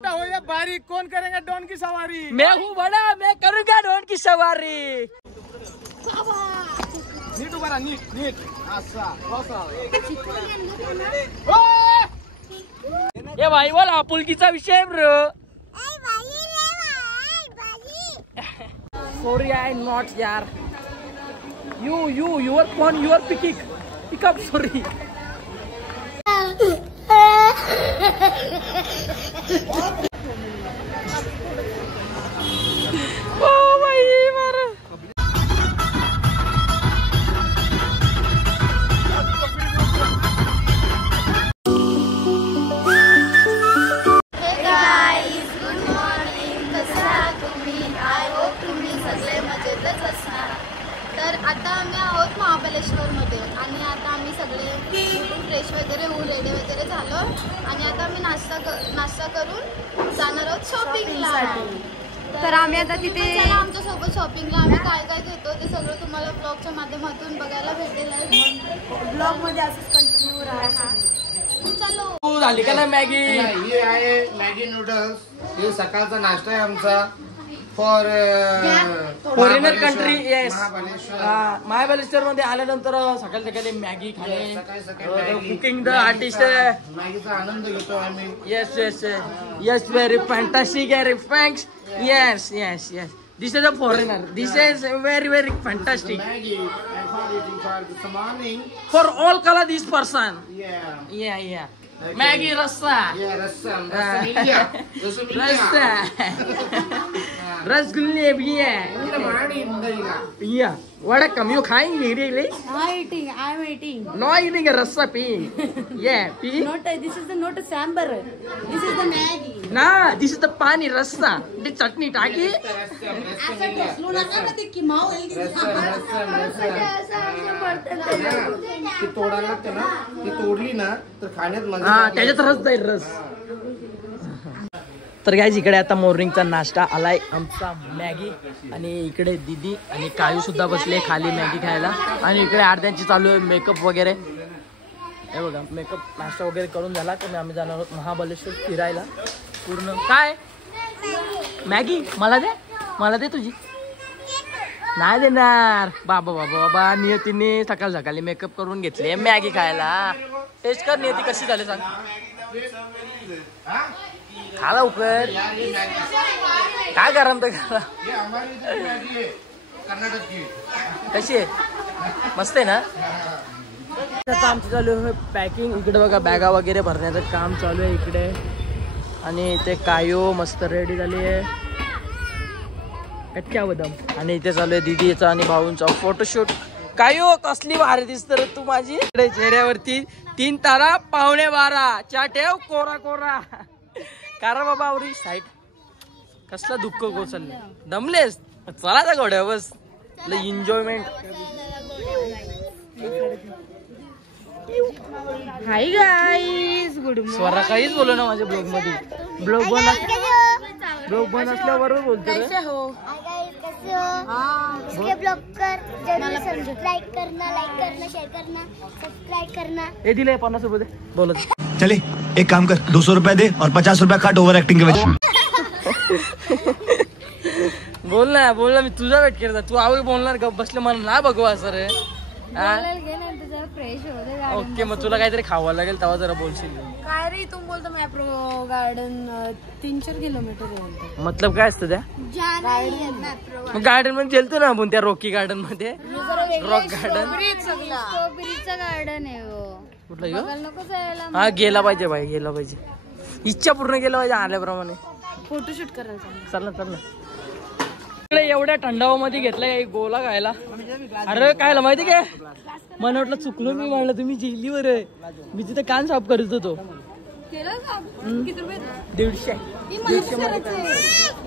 हो बारी, कौन करेगा डॉन की सवारी? मैं हूँ बड़ा, मैं करूँगा डॉन की सवारी। नीट उभा राहा, नीट नीट असा ये भाई बोल आपुलकीचा विषय ब्रो. Sorry I not यार. Your phone your pick up sorry. Oh भाई मारा. तर आता आम्ही आहोत महाबळेश्वर मध्ये आणि आता आम्ही सगळे फ्रेश वगैरे होऊन रेडी वगैरे झालो आणि आता आम्ही नाश्ता करून जाणार आहोत शॉपिंगला. तर आम्ही आता तिथे आमच्या सोबत शॉपिंगला आम्ही काय काय घेतो ते सगळं तुम्हाला ब्लॉगच्या माध्यमातून बघायला भेटेल. ब्लॉग मध्ये असंच कंटिन्यू राहा. चलो झाली का नाही मॅगी? हे आहे मॅगी नूडल्स. हे सकाळचा नाश्ता आहे आमचा for foreigner country. Yes, Mahabaleshwar. Mahabaleshwar मध्ये आल्यानंतर सकाळी सकाळी मॅगी खाणे, सकाळी कुकिंग द आर्टिस्ट. मॅगीचा आनंद घेतो आम्ही. yes very fantastic very thanks. yes this is a foreigner, this is very fantastic Maggie, I found it for this morning. for all color this person. Yeah. Okay. Maggie rasa. Yeah, rasam. Rasam rasgulle bhi hai. Illa maani indila. Yeah, vadakkam you खाएंगे really? I am eating. No eating rasa pee. Yeah, pee. This is the not a sambar. This is the Maggie. Nah, this is the pani rasa. The chutney टाकी. ती तोडायला लागते ना, ती तोडली ना तर खाण्यात मजा. हा त्याच्यात रस जाईल रस. तर गाईज इकडे आता मॉर्निंगचा नाश्ता आलाय आमचा मॅगी आणि इकडे दीदी आणि कायू सुद्धा बसले खाली मॅगी खायला आणि इकडे अर्ध्यांची चालू आहे मेकअप वगैरे. हे बघा मेकअप नाश्ता वगैरे करून झाला तर आम्ही जाणार आहोत महाबळेश्वर फिरायला पूर्ण. काय मॅगी मला दे तुझी. नाही देणार बाबा नियतीने सकाळी मेकअप करून घेतले मॅगी खायला. टेस्ट कर नियती कशी झाली सांग. खा लवकर. काय गरम तर खा. कशी आहे मस्त आहे ना. आमचं चालू आहे पॅकिंग. इकडे बघा बॅगा वगैरे भरण्याचं काम चालू आहे इकडे आणि इथे कायो मस्त रेडी झाली आहे कच्च्या बदाम आणि इथे चालू आहे दीदीचा आणि भाऊंचा फोटोशूट. कायो कसली भारी दिसत रे तू माझी. इकडे चेहऱ्यावरती 3 तारा 11:15 च्या ठेव कोरा कारण बाबा आवरी साईट कसला दुःख कोसळले. दमलेस चला त्या घोड्या बस enjoyment. Hi guys good morning. Swara काहीच बोलू ना माझ्या ब्लॉग मध्ये. ब्लॉग बंद असल्यावर बोलतो रे. ब्लॉग कर सबस्क्राइब करना, लाइक करना, शेयर करना, सब्सक्राइब करना. हे दिले 50 रुपये बोलत. चले एक काम कर 200 रुपए दे और 50 रुपए काट ओवर एक्टिंग के वजह. बोल ना मी तुझा वेट करता. तू आवड बोलणार गप बसले मला ना बघवा सर. ओके मग तुला काहीतरी खावं लागेल तेव्हा जरा बोलशील. काय रे तुम बोलतो मॅप्रो गार्डन 3-4 किलोमीटर. मतलब काय असतं त्या गार्डन मध्ये गेलतो ना आपण त्या रॉकी गार्डन मध्ये. रॉक गार्डन स्ट्रॉबेरीचं गार्डन आहे. कुठलं हा गेला पाहिजे भाई गेला पाहिजे. इच्छा पूर्ण केला पाहिजे आल्याप्रमाणे. फोटोशूट करायचं. चल एवढ्या थंडावामध्ये घेतलाय गोला खायला. अरे कायला माहिती काय मला वाटलं चुकलो मी. म्हणलं तुम्ही जिल्लीवर आहे. मी तिथे कान साफ करत होतो. 150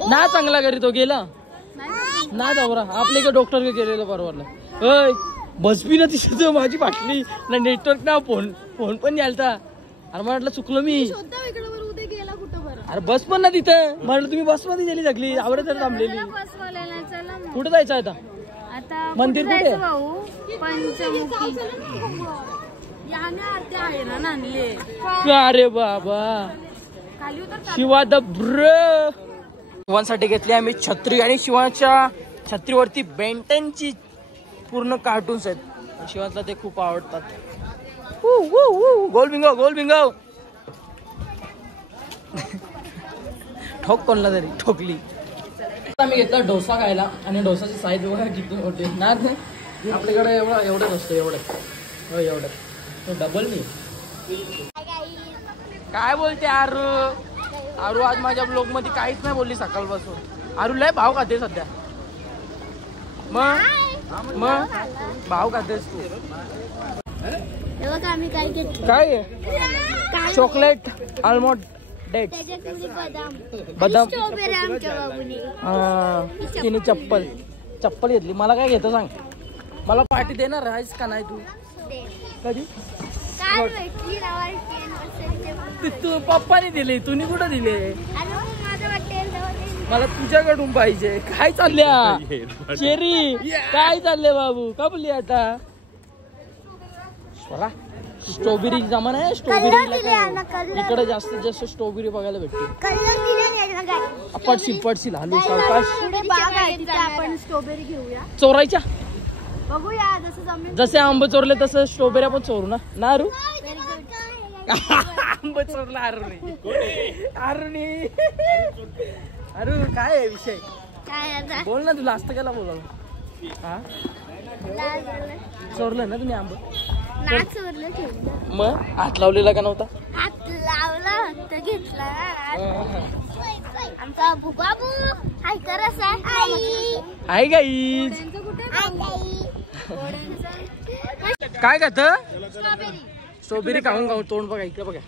ना चांगला करी तो गेला ना दौरा आपल्या डॉक्टर गेलेलं परवडलं. अय बसबी ना तिथे माझी बाटली ना नेटवर्क ना फोन पण यालता. अरे म्हटलं चुकलो मी. अरे बस पण ना तिथं. म्हटलं तुम्ही बस मध्ये गेली सगळी आवडत तर थांबलेली. कुठे जायचं आता मंदिर कुठे. अरे बाबा खाली उतर. शिवा द ब्र. शिवांसाठी घेतली आम्ही छत्री आणि शिवाच्या छत्रीवरती बेंटनची पूर्ण कार्टून्स आहेत. शिवांना ते खूप आवडतात. गोल बिंगो गोल बिंगो. ठोक कोणला तरी ठोकली. आम्ही घेतला डोसा खायला आणि डोसाची साईज बघा किती मोठी ना. आपल्याकडे एवढंच असतं. एवढं तो डबल नाही. काय बोलते आरू आज माझ्या ब्लॉग मध्ये काहीच नाही बोलली सकाळपासून. आरू लय भाव खाते सध्या. मग भाव खातेस तू. आम्ही काय घेतलं काय आहे? चॉकलेट आलमोंड डेट बदाम. तिने चप्पल घेतली. मला काय घेतो सांग. मला पार्टी देणार आहेस का नाही तू? कधी? तू पप्पाने दिले. तुम्ही कुठं दिले? मला तुझ्याकडून पाहिजे. काय चालल्या चेरी? काय चालले बाबू? का बोलली आता? स्ट्रॉबेरी जमान आहे. स्ट्रॉबेरी इकडे जास्तीत जास्त स्ट्रॉबेरी बघायला भेटते. पडशील हल्ली सावकाश. आपण स्ट्रॉबेरी घेऊया. चोरायच्या बघूया जसं जमेल. जसे आंबे चोरले तसं स्ट्रॉबेरी आपण चोरू ना आरू. आंबे चोरला आरुणी. अरे काय आहे विषय? काय बोल ना. तुला असतं केला बोला. हा चोरलं ना तुम्ही आंबे? मग हात लावलेला का नव्हता? हात लावला तर घेतला. आमचा बाबू हाय करस आहे गाईज. काय खात? स्ट्रॉबेरी खाऊन तोंड बघा. इकडे बघा.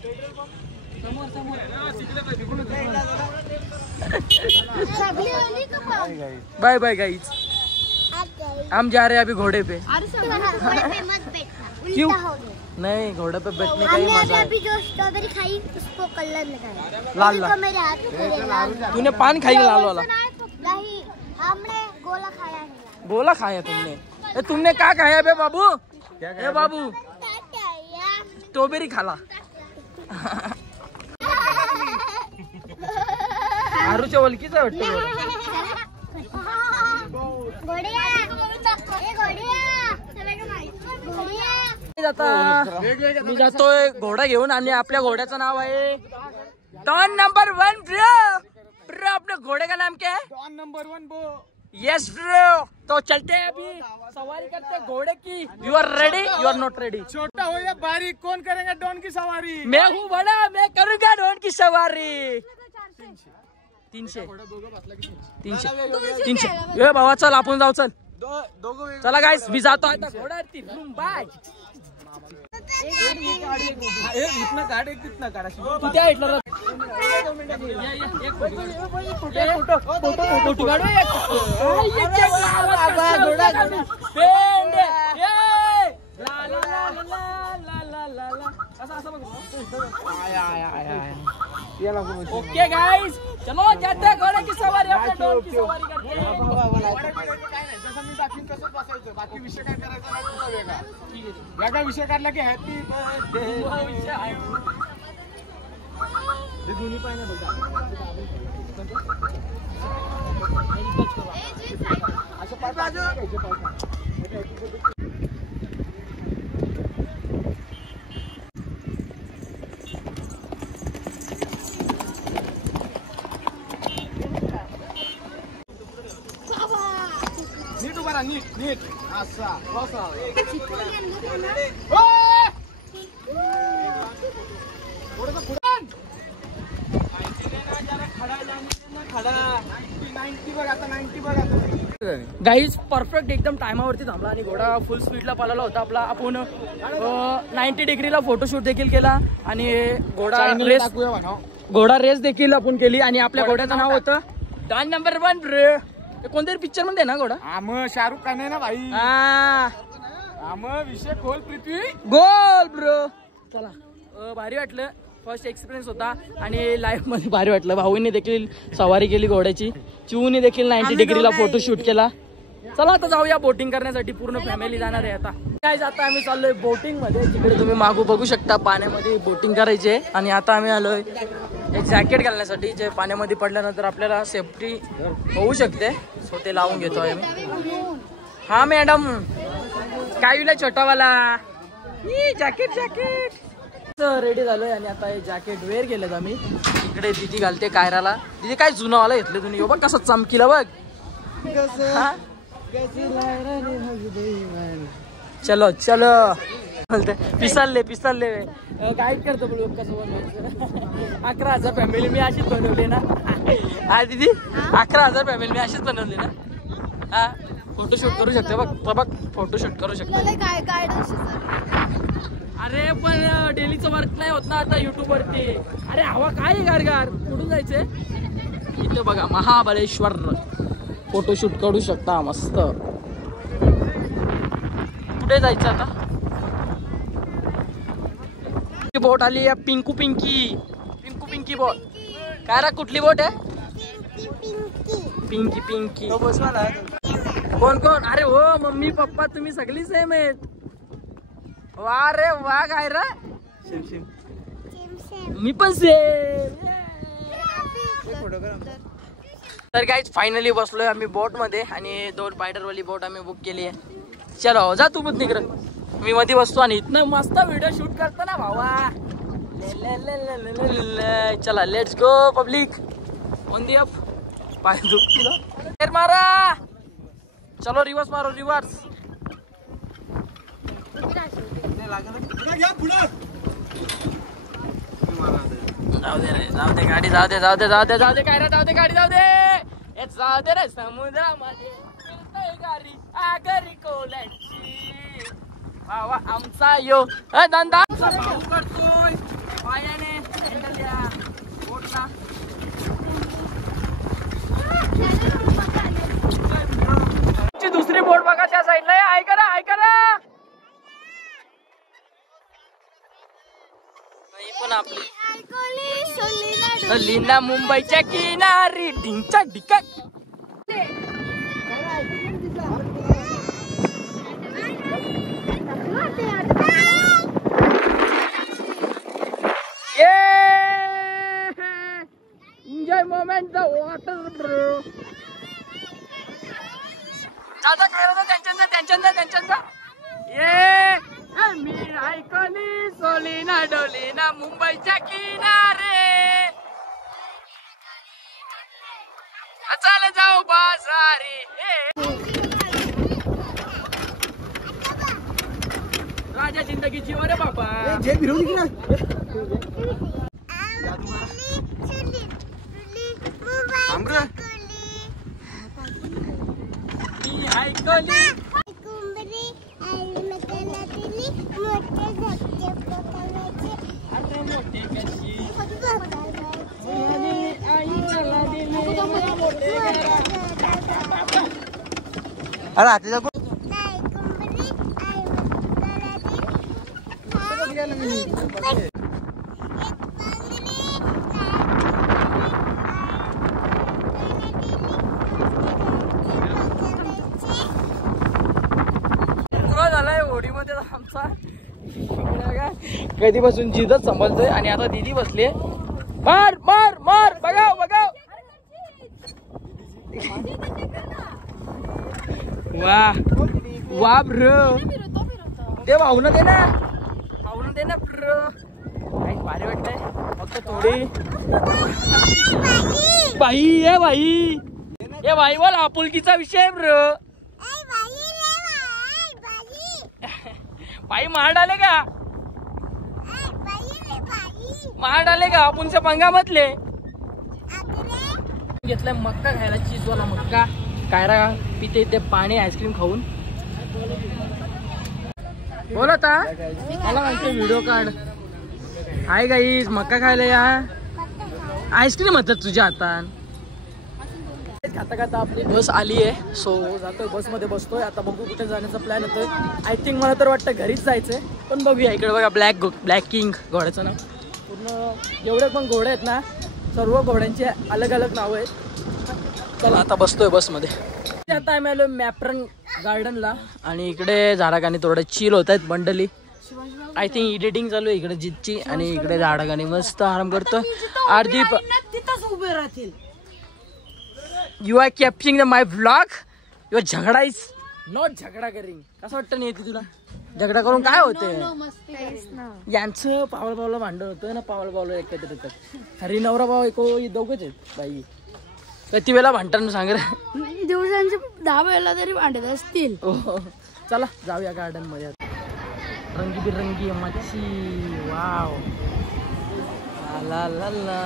Bye bye guys. हम जा रहे हैं अभी घोड़े पे. क्यों नहीं? घोड़े पे बैठने का ही मजा है. अभी जो स्ट्रॉबेरी खाई उसको कलर लगाया लाल लाल. मेरे हाथ में. तूने पान खाई लाल वाला? नहीं, हमने गोला खाया है. गोला खाया तुमने? तुमने क्या खाया बे बाबू? ए बाबू स्ट्रॉबेरी खाला. आरूच्या वलकीच आहे वाटतं. मी जातोय घोडा घेऊन आणि आपल्या घोड्याचं नाव आहे डॉन नंबर 1 ब्रो. अपने घोड़े का नाम क्या है? डॉन नंबर 1 बो. Yes bro. तो चलते हैं अभी सवारी करते हैं घोड़े की. You are ready? You are not ready? छोटा हो या बारीक कौन करेगा डॉन की सवारी? मैं हूँ बड़ा. मैं करूंगा डॉन की सवारी. 300. ये बाबा चल आपण जाऊ. चल चला गाईस. मी जातो आता घोड्यावरती. बाय. इतना काढ एक तिथनं काढ. तू त्या इथला फोटो काढू. ओके गाइस चलो जाते हैं घोड़े की सवारी. अपने डॉन की सवारी करते हैं. जसं मी दाखवीन तसंच बसायचं. बाकी विषय काय करायचा नाही तुझा वेगळा. वेगळा विषय काढला की हॅपी बर्थडे. हे दोन्ही पाहिजे बघा. असं पाय नीट उभा राहा. नीट असा बसा. गाईज परफेक्ट एकदम टायमावरती थांबला आणि घोडा फुल स्पीडला पळाला होता आपला. आपण 90 डिग्रीला फोटोशूट देखील केला आणि घोडा रेस देखील आपण केली. आणि आपल्या घोड्याचं नाव होतं डॉन नंबर 1 ब्रो. कोणतरी पिक्चर मध्ये ना घोडा? मग शाहरुख खान आहे ना भाई. मग विषय खोल पृथ्वी गोल ब्रो. चला भारी वाटलं. फर्स्ट एक्सपिरियन्स होता आणि लाईव्ह मध्ये भारी वाटलं. भाऊंनी देखील सवारी केली घोड्याची. चिवूने देखील 90 डिग्रीला फोटो शूट केला. चला आता जाऊया बोटिंग करण्यासाठी. पूर्ण फॅमिली जाणार आहे आता. काय आता आम्ही चाललोय बोटिंग मध्ये. तिकडे तुम्ही मागू बघू शकता पाण्यामध्ये बोटिंग करायची आहे. आणि आता आम्ही आलोय एक जॅकेट घालण्यासाठी जे पाण्यामध्ये पडल्यानंतर आपल्याला सेफ्टी होऊ शकते, सो ते लावून घेतो आहे मी. हा मॅडम कायूला छोटावाला जॅकेट रेडी झालोय आणि आता हे जॅकेट वेअर केलं आम्ही. इकडे दिदी घालते कायराला. दिदी काय जुनावाला घेतलं तुम्ही? बघ कसं चमकीला बघ. चलो चलो पिसालले गाईड करतो बोलू कसं बनवायचं. 11,000 फॅमिली मी अशीच बनवली ना. हा दीदी 11,000 फॅमिली मी अशीच बनवली ना. हा फोटोशूट करू शकते बघ फोटोशूट करू शकते. अरे पण डेलीचं वर्क नाही होत ना आता युट्यूब वरती. अरे हवा काय गार कुठून जायचंय? इथे बघा महाबळेश्वर फोटोशूट करू शकता मस्त. कुठे जायचं आता? बोट आली आहे पिंकू पिंकी बोट. काय रा कुठली बोट आहे? पिंकी कोण? अरे हो मम्मी पप्पा तुम्ही सगळी सेम आहेत. वा रे वा काय रा मी पण सेम. तर गाईज फायनली बसलोय आम्ही बोट मध्ये आणि 2 बायडरवाली बोट आम्ही बुक केली आहे. चलो जा तू पण तिकडे, मी मध्ये बसतो आणि इथनं मस्त व्हिडिओ शूट करतो ना भावा. चला let's go public on the up. पाय दुखतील मारा. चलो रिवर्स मारो रिवर्स. जाऊ दे गाडी जाऊ दे काय रे जाऊ दे गाडी जाऊ दे रे समुद्रामध्ये गाडी आगरी कोल्यांची. भावा आमचा यो धंदा भाऊ करतोय पायाने बोटला. दुसरी बोट बघा त्या साईडला ऐका ना. पण आपली लीना मुंबईच्या किनारी ढिंचा ढिका. Enjoy moment the water bro. दादा काय होतं त्यांच्या ये मी ऐकली सोलीना डोलीना मुंबईच्या किनारे. चल जाऊ बाजारी. राजा जिंदगीची वर बाबा. मी ऐकली अरे हातीचा पुरा झालाय होडीमध्ये आमचा. कधीपासून जिदच समजतोय आणि आता दीदी बसली. मार मार मार बघाव वा ब्रो. ते भाऊन दे ना ब्रो. काही भारी वाटतंय. फक्त थोडी बाई बोल आपुलकीचा विषय ब्रो. बाई महाड आले का आपुलच्या पंगामधले. घेतलाय मक्का खायला, चीजवाला मक्का. कायरा पिते इथे पाणी आईस्क्रीम खाऊन. बोल आता मला माहिती व्हिडिओ काढ. हाय गाईज मक्का खायला या. आईस्क्रीम होतात तुझ्या हातात. खाता आपली बस आली आहे. सो जातोय बसमध्ये बसतोय. आता बघू कुठे जाण्याचा प्लॅन होतोय. आय थिंक मला तर वाटतं घरीच जायचंय. पण बघूया. इकडे बघा ब्लॅक किंग घोड्याचं नाव. पूर्ण एवढे पण घोडे आहेत ना, सर्व घोड्यांचे अलग अलग नाव आहेत. चला आता बसतोय बसमध्ये. आता आम्ही आलो मॅप्रन गार्डनला आणि इकडे झाडाखाली थोडं चिल होत आहेत मंडळी. आय थिंक एडिटिंग चालू आहे इकडे जितची आणि इकडे झाडाखाली मस्त आराम करतो. अर्दीप तिथंच उभे राहतील. You are capturing the my vlog. Your झगडा इज नॉट झगडा करिंग. कसं वाटतं नाही येते तुला झगडा करून काय होते. यांचं पावलं पावलं भांडण होतं ना. पावलं पावलं एकत्र येतात. हरी नवरा भाऊ एको दोघंच आहेत बाई. किती वेळा भांडण सांग रे. दिवसांचे 10 वेळेला तरी भांडत असतील. चला जाऊया गार्डन मध्ये. रंगीबिरंगी मच्छी. वाव ला ला ला.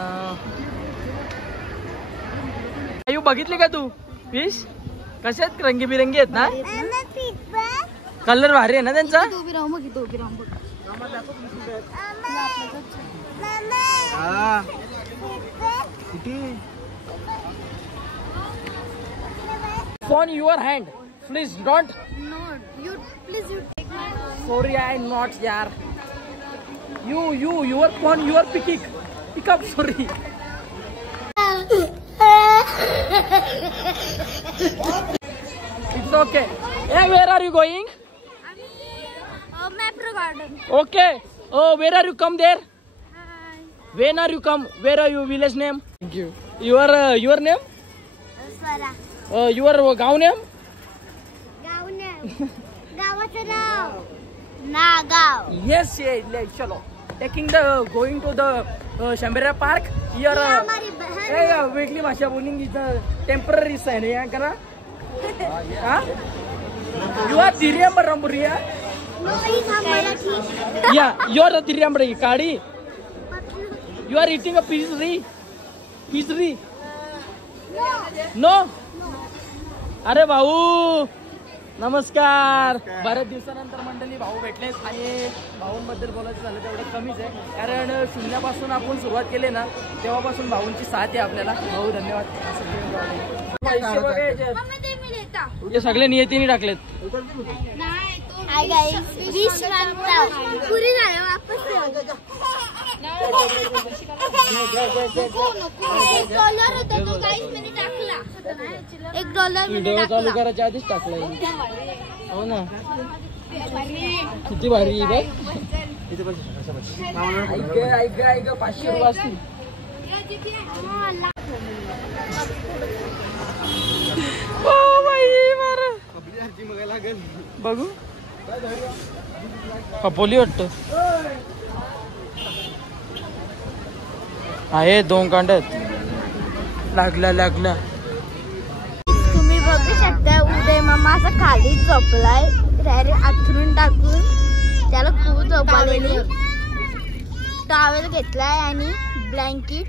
आयु बघितली का तू फिश कसे आहेत. रंगीबिरंगी आहेत ना. कलर भारी आहे ना त्यांचा. Phone your hand please don't. Sorry, I'm not यार. Your phone, your pick up. Sorry. It's okay. Hey, where are you going? Mapro Garden. Okay. Oh, where are you come there? When are you come? Where are you? Village name? Thank you. Your name? Swara. Your गाव name? गावाचं नाव Nagaon. Yes, चलो. Taking the going to the Shambhera Park. Here. वेगळी भाषा bowling इथं temporary आहे ना यहाँ करा. You are Diriyambaramburia. Yeah, you are Diriyambari. Kadi. You are eating a pizzeria. No. अरे भाऊ नमस्कार. बऱ्याच दिवसानंतर मंडळी भाऊ भेटलेत आणि भाऊंबद्दल बोलायचं झालं तेवढं कमीच आहे. कारण शून्यापासून आपण सुरुवात केली ना तेव्हापासून भाऊंची साथ आहे आपल्याला. भाऊ धन्यवाद. हे सगळे नियतीने टाकलेत. $1 व्हिडिओ चालू करायच्या आधीच टाकलाय. हो ना किती भारी बघ. ऐक 500 रुपये असतील. बघू खपोली वाटत आहे. 2 कांड्यात लागला. तुम्ही बघू शकता उदय मामा असा खाली झोपलाय. डायरेक्ट आथरून टाकून त्याला खूप झोप आलेली. टॉवेल घेतलाय आणि ब्लँकेट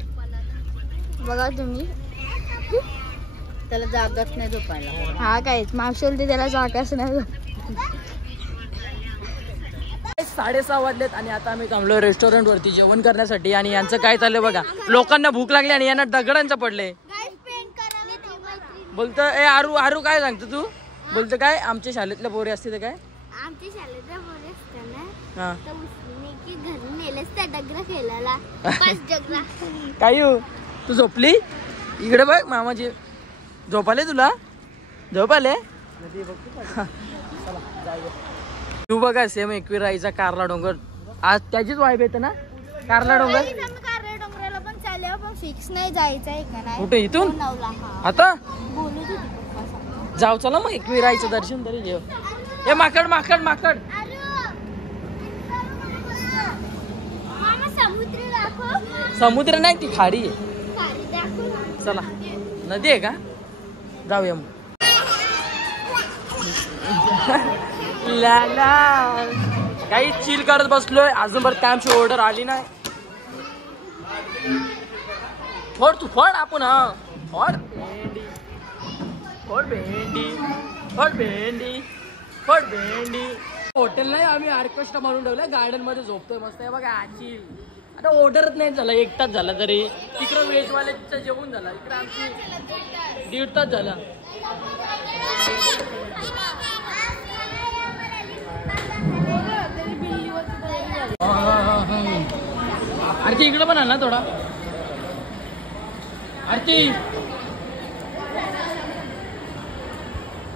बघा तुम्ही. त्याला जागाच नाही झोपायला. हा काहीच मावशेल ते त्याला जागाच नाही. 6:30 वाजलेत आणि आता आम्ही थांबलो रेस्टॉरंट वरती जेवण करण्यासाठी. आणि यांचं काय चाललंय बघा. लोकांना भूक लागली आणि यांना दगडांचं पडले. बोलतो ए आरू काय सांगतो तू. बोलतो काय आमच्या शाळेतल्या पोरी असते ते काय आमच्या शाळेतल्या पोरी असताना हा की घरी नेलेच त्या डगरा खेळायला 5 डगरा. काय तू झोपली इकडे बघ. मामाजी झोपाले तुला झोपाले. तू बघा सेम एकविराईचा कारला डोंगर. आज त्याचीच वाईब येते ना कारला डोंगर. डोंगराला पण चालले पण फिक्स नाही जायचं आहे का नाही. कुठे इथून 9ला. आता बोलू तू जाऊ. चला मग एकविराईचं दर्शन तरी घेऊ. हे माकड. समुद्र दाखव. समुद्र नाही ती खाडी आहे. चला नदी आहे का जाऊया मग. काही चिल करत बसलोय. अजूनपर्यंत आमची ऑर्डर आली नाही. फोड आपण. हा फोड भेंडी. हॉटेल नाही आम्ही ऑर्केस्ट्रा म्हणून ठेवलं. गार्डन मध्ये झोपतोय मस्त आहे बघा. चिल. आता ऑर्डरच नाही झाला. 1 तास झाला तरी. तिकडं व्हेजवाल्याचं जेवण झालं. इकडे आमची 1.5 तास झाला. आरती इकडे पण आला थोडा. आरती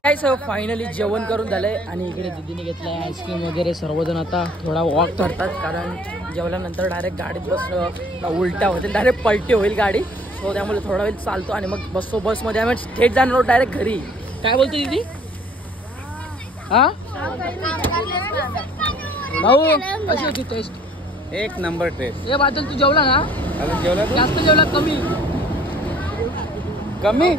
काय फायनली जेवण करून झालंय आणि इकडे दीदीने घेतलंय आईस्क्रीम वगैरे. सर्वजण आता थोडा वॉक करतात कारण जेवल्यानंतर डायरेक्ट गाडीत बसणं उलट्या होतील, डायरेक्ट पलटी होईल गाडी. सो त्यामुळे थोडा वेळ चालतो आणि मग बसतो बसमध्ये. आम्ही थेट जाणार आहोत डायरेक्ट घरी. काय बोलतो दीदी? हा भाऊ कशी होती टेस्ट? एक नंबर टेस्ट. हे बादल तू जेवला ना? जेवला जास्त जेवला कमी कमी?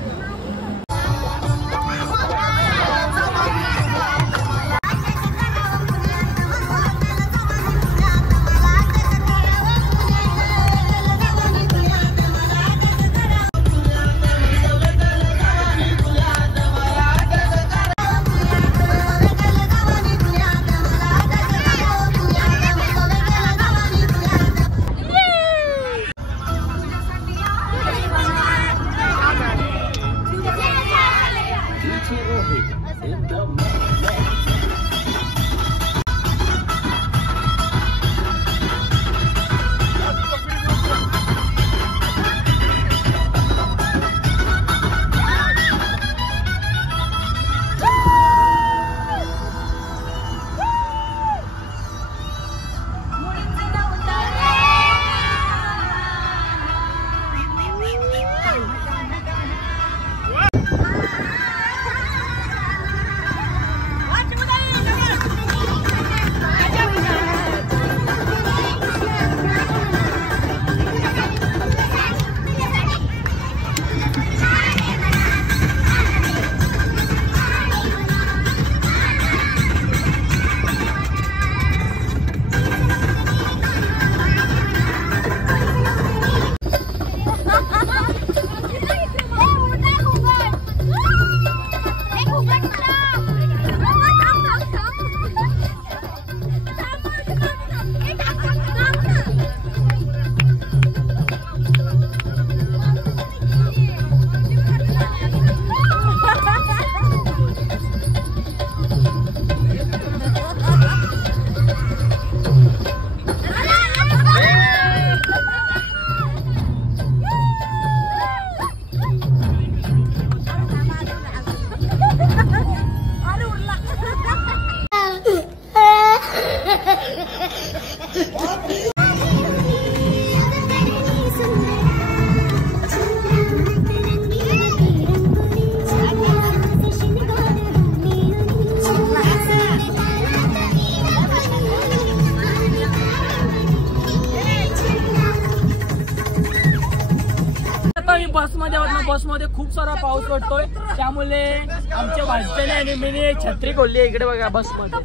बसमध्ये आहोत ना, बसमध्ये खूप सारा पाऊस पडतोय त्यामुळे आमच्या भाजपाने आणि मी छत्री खोलली आहे इकडे बघा बसमध्ये.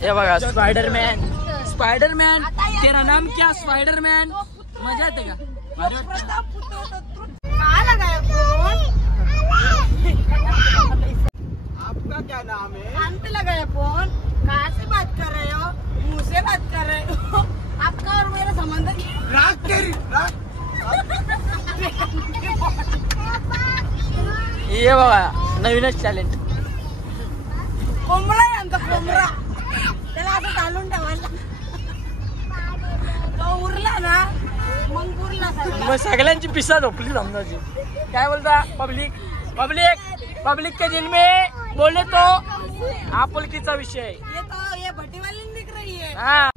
हे बघा स्पायडरमॅन. स्पायडरमॅन तेरा नाम क्या? स्पायडरमॅन. मजा येते का? आपका क्या नाम है? अंत लगाया फोन. कहाँ से बात कर रहे हो? मुँह से बात कर रहे हो? आपका और मेरा संबंध राग तेरी राग. ये बघा नवीनच टॅलेंट. कोंबडा आहे आमचा कोंबडा. त्याला असं घालून ठेवायला. तो उरला ना मग उरला सगळा. मग सगळ्यांची पिसा झोपली समजायची. काय बोलता पब्लिक? पब्लिक पब्लिक के दिल में बोले तो आपुलकीचा विषय. ये भटीवाली दिख रही है. हा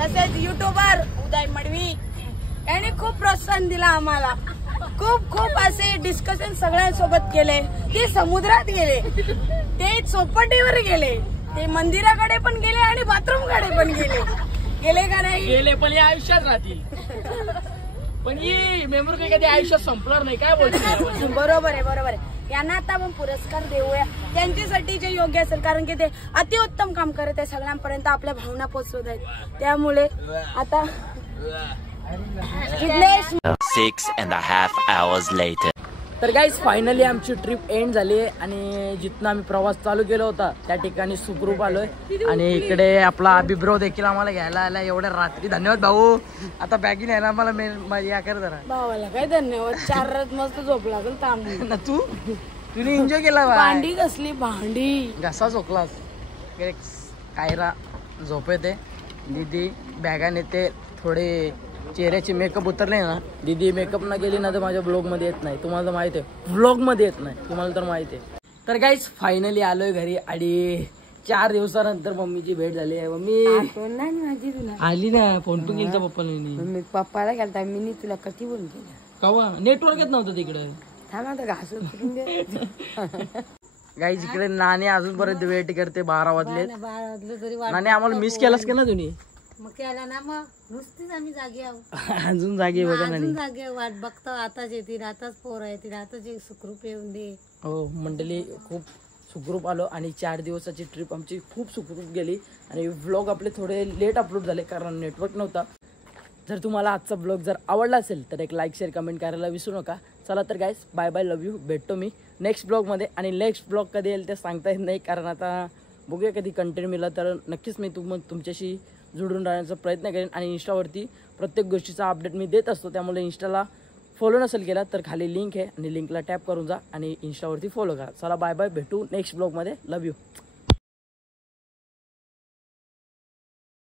तसेच युट्यूबर उदय मडवी यांनी खूप प्रोत्साहन दिला आम्हाला. खूप खूप असे डिस्कशन सगळ्यांसोबत केले. ते समुद्रात गेले, ते चौपाटीवर गेले, ते मंदिराकडे पण गेले आणि बाथरूम कडे पण गेले. गेले का नाही? गेले पण हे आयुष्यात राहतील. पण ही मेमरी कधी आयुष्यात संपणार नाही. काय बोलतो? बरोबर आहे बरोबर आहे. यांना आता आपण पुरस्कार देऊया त्यांच्यासाठी जे योग्य असेल, कारण की ते अतिउत्तम काम करत आहे. सगळ्यांपर्यंत आपल्या भावना पोहोचवत आहेत. त्यामुळे आता 6.5 hours later. तर गाईज फायनली आमची ट्रिप एंड झाली आणि जिथनं आम्ही प्रवास चालू केला होता त्या ठिकाणी सुखरूप आलोय. आणि इकडे आपला अभिब्रो देखील आम्हाला घ्यायला आला एवढ्या रात्री. धन्यवाद भाऊ. आता बॅगिंग यायला आम्हाला या कर जरा. भावाला काय धन्यवाद. 4 रात मस्त झोप लागेल तांबडी ना. तुने एन्जॉय केला. भांडी कसली भांडी. घसा झोकलास. कायरा झोप येते. दीदी बॅगा नेते. थोडे चेहऱ्याची मेकअप उतरले ना, दीदी मेकअप ना केली ना तर माझ्या ब्लॉगमध्ये येत नाही. तुम्हाला तर माहिती आहे व्लॉगमध्ये येत नाही, तुम्हाला तर माहिती आहे. तर गाईज फायनली आलोय घरी आणि 4 दिवसानंतर मम्मीची भेट झाली आहे. मम्मी नाही माझी तुला आली ना, फोन पण केलता पप्पाला. मी पप्पाला गेलता मी तुला कधी बोल केलं कवा नेटवर्कच नव्हतं तिकडे. थांबा तर घासून फिरून दे. गाईज इकडे नाणे अजूनपर्यंत वेट करते. 12 वाजले. 12 वाजले तरी नाणे आम्हाला मिस केलास का ना तुम्ही? मग केला ना, मग नुसतीच आम्ही जागे आहोत. अजून जागे बघा नाणी. अजून जागे आहोत. वाट बघतो आताच येतील, आताच पोरं येतील, आताच एक सुखरूप येऊन दे. हो मंडळी खूप सुखरूप आलो आणि 4 दिवसाची ट्रिप आमची खूप सुखरूप गेली. आणि व्लॉग आपले थोडे लेट अपलोड झाले कारण नेटवर्क नव्हता. जर तुम्हाला आजचा ब्लॉग जर आवडला असेल तर एक लाईक शेअर कमेंट करायला विसरू नका. चला तर गाईस बाय बाय, लव्ह यू. भेटतो मी नेक्स्ट ब्लॉगमध्ये. आणि नेक्स्ट ब्लॉग कधी येईल ते सांगता येत नाही कारण आता बघूया कधी कंटेंट मिळाला तर नक्कीच मी तुमच्याशी जुळून राहण्याचा प्रयत्न करेन. आणि इंस्टावरती प्रत्येक गोष्टीचा अपडेट मी देत असतो, त्यामुळे इंस्टाला फॉलो नसेल केला तर खाली लिंक आहे आणि लिंकला टॅप करून जा आणि इंस्टावरती फॉलो करा. चला बाय बाय, भेटू नेक्स्ट ब्लॉगमध्ये. Love you.